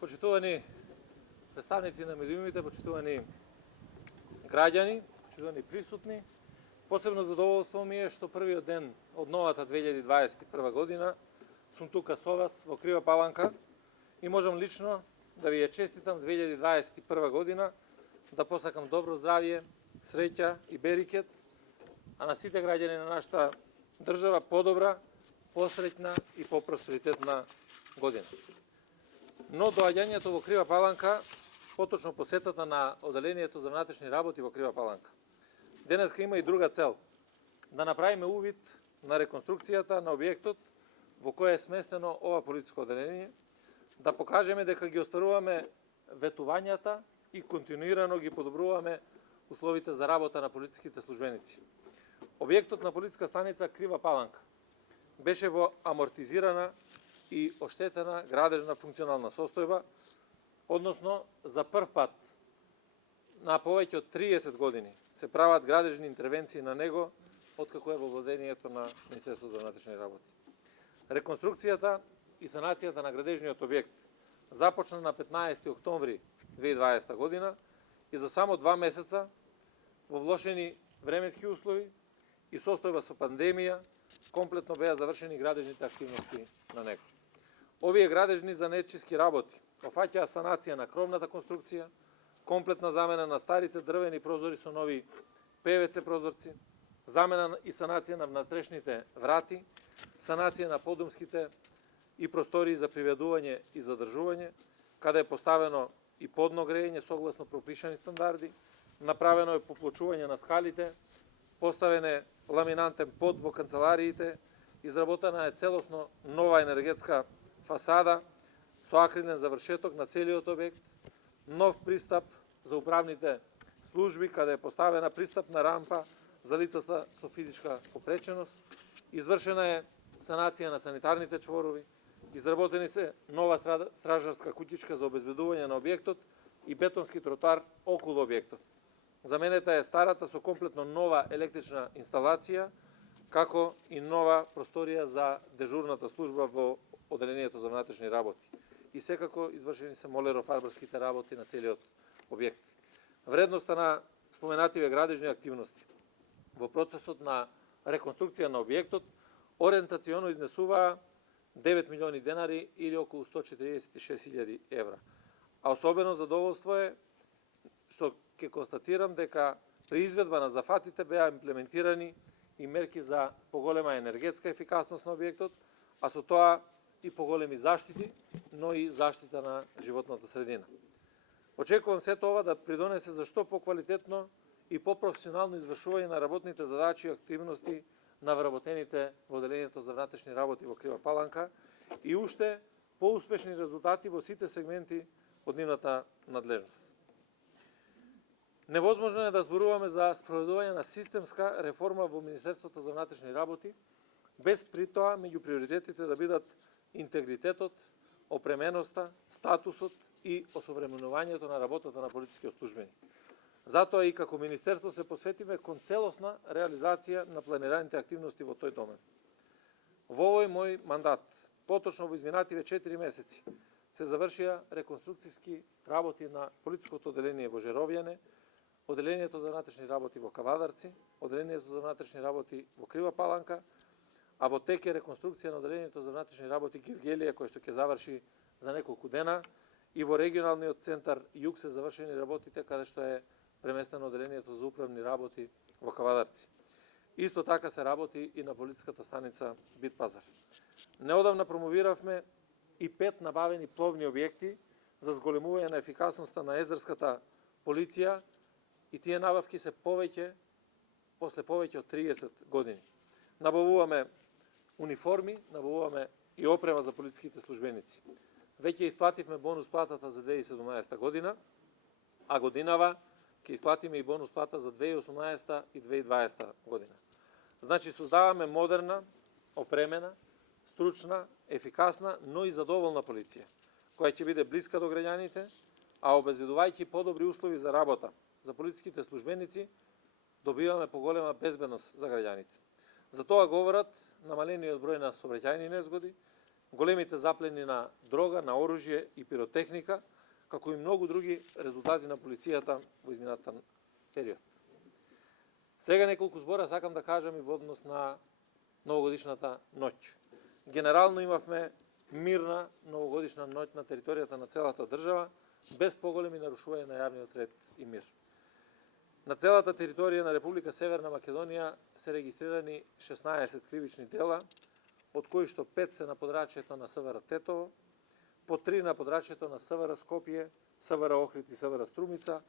Почитувани представници на медиумите, почитувани граѓани, почитувани присутни, посебно задоволство ми е што првиот ден од новата 2021 година сум тука со вас во Крива Паланка и можам лично да ви ја честитам 2021 година, да посакам добро здравје, среќа и берикет, а на сите граѓани на нашата држава подобра, посреќна и попросперитетна година. Но доаѓањето во Крива Паланка, поточно посетата на Оделението за внатрешни работи во Крива Паланка, денеска има и друга цел – да направиме увид на реконструкцијата на објектот во кој е сместено ова полициско оделение, да покажеме дека ги остваруваме ветувањата и континуирано ги подобруваме условите за работа на полициските службеници. Објектот на полициска станица Крива Паланка беше во амортизирана и оштетена градежна функционална состојба, односно за прв пат на повеќе од 30 години се прават градежни интервенции на него откако е во владението на Министерство за внатрешни работи. Реконструкцијата и санацијата на градежниот објект започна на 15 октомври 2020 година и за само 2 месеца во влошени временски услови и состојба со пандемија комплетно беа завршени градежните активности на него. Овие градежни занечиски работи офаќаа санација на кровната конструкција, комплетна замена на старите дрвени прозори со нови ПВЦ прозорци, замена и санација на внатрешните врати, санација на подумските и простории за приведување и задржување, каде е поставено и подно грејење согласно пропишани стандарди, направено е поплочување на скалите, поставен е ламинантен под во канцелариите, изработена е целосно нова енергетска фасада со акрилен завршеток на целиот објект, нов пристап за управните служби, каде е поставена пристапна рампа за лицата со физичка попреченост, извршена е санација на санитарните чворови, изработени се нова стражарска куќичка за обезбедување на објектот и бетонски тротоар околу објектот. Заменета е старата со комплетно нова електрична инсталација, како и нова просторија за дежурната служба во Оделението за внатрешни работи. И секако извршени се молеро-фарбарските работи на целиот објект. Вредноста на споменативе градежни активности во процесот на реконструкција на објектот ориентационо изнесуваа 9 милиони денари или околу 146.000 евра. А особено задоволство е што ќе констатирам дека при изведба на зафатите беа имплементирани и мерки за поголема енергетска ефикасност на објектот, а со тоа и поголеми заштити, но и заштита на животната средина. Очекувам сето ова да придонесе за што поквалитетно и попрофесионално извршување на работните задачи и активности на вработените во Оделението за внатрешни работи во Крива Паланка и уште поуспешни резултати во сите сегменти од нивната надлежност. Невозможно е да зборуваме за спроведување на системска реформа во Министерството за внатрешни работи, без при тоа меѓу приоритетите да бидат интегритетот, опременоста, статусот и осовременувањето на работата на полицискиот службеник. Затоа и како Министерство се посветиме кон целосна реализација на планираните активности во тој домен. Во овој мој мандат, поточно во изминативе 4 месеци, се завршија реконструкцијски работи на полициското оделение во Жеровјане, Оделението за внатрешни работи во Кавадарци, Оделението за внатрешни работи во Крива Паланка, а во тек е реконструкција на Оделението за внатрешни работи Гевгелија, кој што ќе заврши за неколку дена, и во регионалниот центар Југ се завршени работите, каде што е преместено Оделението за управни работи во Кавадарци. Исто така се работи и на полициската станица Бит Пазар. Неодамна промовиравме и 5 набавени пловни објекти за зголемување на ефикасноста на езерската полиција и тие набавки се после повеќе од 30 години. Набавуваме униформи, набавуваме и опрема за полициските службеници. Веќе исплативме бонус платата за 2017 година, а годинава ќе исплатиме и бонус плата за 2018 и 2020 година. Значи, создаваме модерна, опремена, стручна, ефикасна, но и задоволна полиција, која ќе биде блиска до граѓаните, а обезбедувајќи подобри услови за работа за полициските службеници, добиваме поголема безбедност за граѓаните. За тоа говорат намалениот број на сообраќајни незгоди, големите заплени на дрога, на оружје и пиротехника, како и многу други резултати на полицијата во изминатата период. Сега неколку збора сакам да кажам и во однос на новогодишната ноќ. Генерално имавме мирна новогодишна ноќ на територијата на целата држава, без поголеми нарушувања на јавниот ред и мир. На целата територија на Република Северна Македонија се регистрирани 16 кривични дела, од кои што 5 се на подрачјето на СВР Тетово, по 3 на подрачјето на СВР Скопје, СВР Охрид и СВР Струмица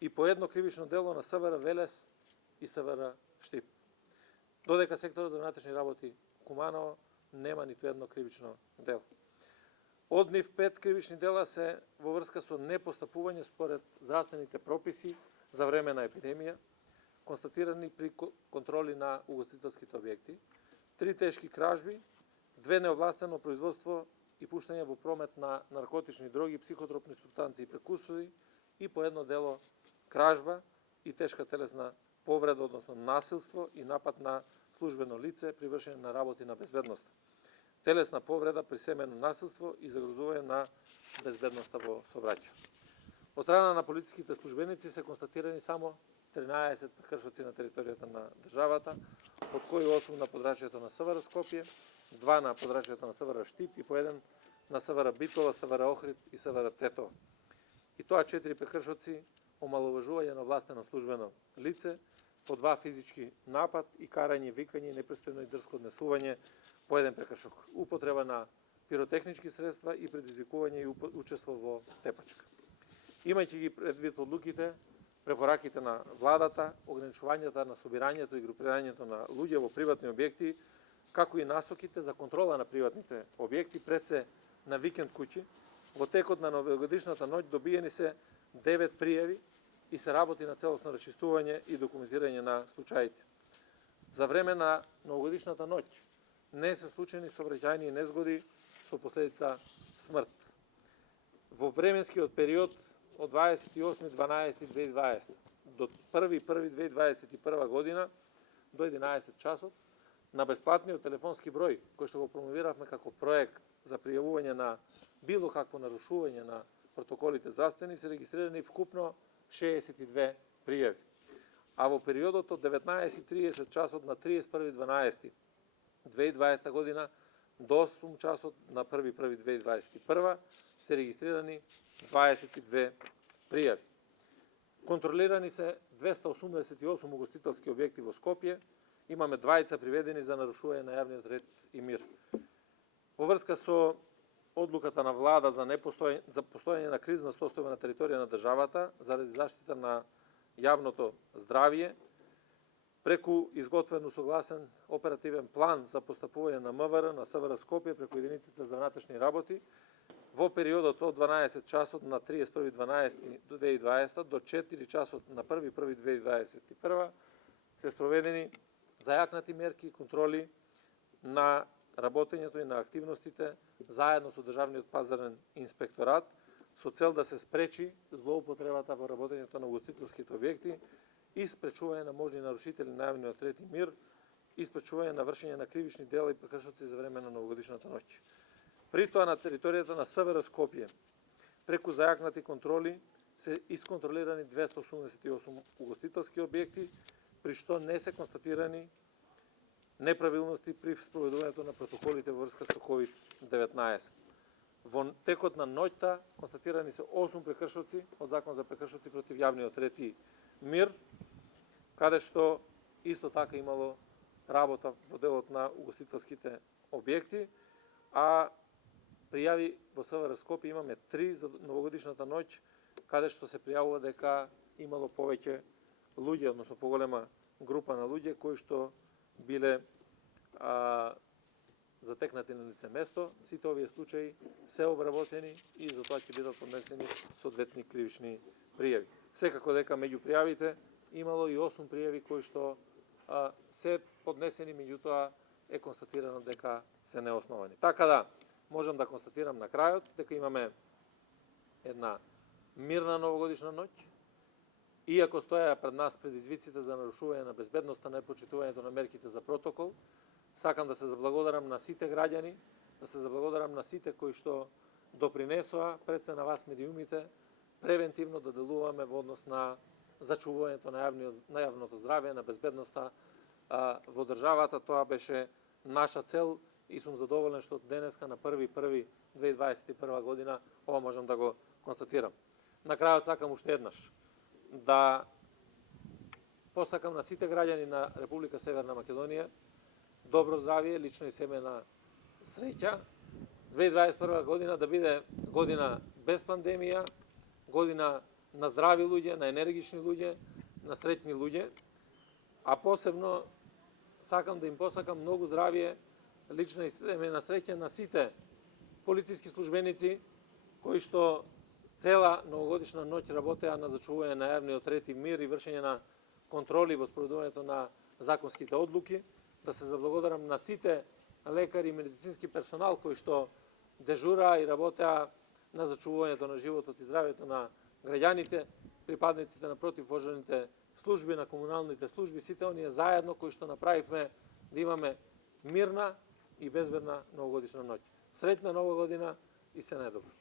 и по едно кривично дело на СВР Велес и СВР Штип. Додека секторот за внатрешни работи Куманово нема ниту едно кривично дело. Од нив 5 кривични дела се во врска со непостапување според здравствените прописи за време на епидемија, констатирани при контроли на угостителските објекти, 3 тешки кражби, 2 неовластено производство и пуштање во промет на наркотични дроги, психотропни супстанции и прекурсори и по едно дело кражба и тешка телесна повреда, односно насилство и напад на службено лице при вршење на работи на безбедноста. Телесна повреда при семено насилство и загрозување на безбедноста во сообраќај. Од страна на полициските службеници се констатирани само 13 прекршоци на територијата на државата, од кои 8 на подрачјето на СВР Скопје, 2 на подрачјето на СВР Штип и по 1 на СВР Битола, СВР Охрид и СВР Тетово. И тоа 4 прекршоци омаловажување на властено службено лице, по 2 физички напад и карање, викање, непристојно и дрско однесување, по 1 прекршок, употреба на пиротехнички средства и предизвикување и учество во тепачка. Имајќи ги предвид одлуките, препораките на владата, ограничувањата на собирањето и групирањето на луѓе во приватни објекти, како и насоките за контрола на приватните објекти, пред се на викенд куќи, во текот на новогодишната ноќ добиени се 9 пријави и се работи на целосно расчистување и документирање на случаите. За време на новогодишната ноќ не се случајни сообраќајни незгоди со последица смрт. Во временскиот период од 28.12.2020 до 1.1.2021 година до 11 часот на бесплатниот телефонски број, кој што го промовиравме како проект за пријавување на било какво нарушување на протоколите здравствени, се регистрирани вкупно 62 пријави. А во периодот од 19.30 часот на 31.12.2020 година до 8 часот на 1.1.2021 се регистрирани 22 пријави. Контролирани се 288 угостителски објекти во Скопје, имаме 2 приведени за нарушување на јавниот ред и мир. Во врска со одлуката на влада за постојање на кризна состојба на територија на државата заради заштита на јавното здравје, преку изготвен усогласен оперативен план за постапување на МВР, на СВР Скопје, преку единиците за внатрешни работи, во периодот од 12 часот на 31.12.2020 до 4 часот на 1.1.2021 се спроведени зајакнати мерки и контроли на работењето и на активностите заедно со Државниот пазарен инспекторат со цел да се спречи злоупотребата во работењето на угостителските објекти и спречување на можни нарушители на јавниот ред и мир и спречување на вршење на кривични дела и прекршоци за време на новогодишната ноќ. При тоа на територијата на СВР Скопје преку зајакнати контроли се исконтролирани 288 угостителски објекти, при што не се констатирани неправилности при спроведувањето на протоколите во врска со COVID-19. Во текот на ноќта констатирани се 8 прекршоци од Закон за прекршоци против јавниот ред и мир, каде што исто така имало работа во делот на угостителските објекти, а пријави во СВР Скопје имаме 3 за новогодишната ноќ, каде што се пријавува дека имало повеќе луѓе, односно поголема група на луѓе кои што биле затекнати на лице место. Сите овие случаи се обработени и затоа ќе бидат поднесени соодветни кривични пријави. Секако дека меѓу пријавите имало и 8 пријави кои што се поднесени, меѓутоа е констатирано дека се неосновани. Така да, можам да констатирам на крајот дека имаме една мирна новогодишна ноќ, иако стоја пред нас предизвиците за нарушување на безбедноста, непочитувањето на мерките за протокол. Сакам да се заблагодарам на сите граѓани да се заблагодарам на сите кои што допринесоа, пред се на вас медиумите, превентивно да делуваме во однос на зачувувањето на јавното здравје, на безбедноста во државата. Тоа беше наша цел и сум задоволен што денеска на 1.1.2021 година ова можам да го констатирам. На крајот сакам уште еднаш да посакам на сите граѓани на Република Северна Македонија добро здравје, лично и семејна среќа. 2021 година да биде година без пандемија, година на здрави луѓе, на енергични луѓе, на среќни луѓе, а посебно сакам да им посакам многу здравје, лична и семејна среќа на сите полициски службеници кои што цела новогодишна ноќ работеа на зачување на јавниот ред и мир и вршење на контроли во спроведувањето на законските одлуки. Да се заблагодарам на сите лекари и медицински персонал кои што дежураа и работеа на зачувувањето на животот и здравјето на граѓаните, припадниците на противпожарните служби, на комуналните служби, сите оние заедно кои што направивме да имаме мирна и безбедна новогодишна ноќ. Среќна нова година и се најдобро.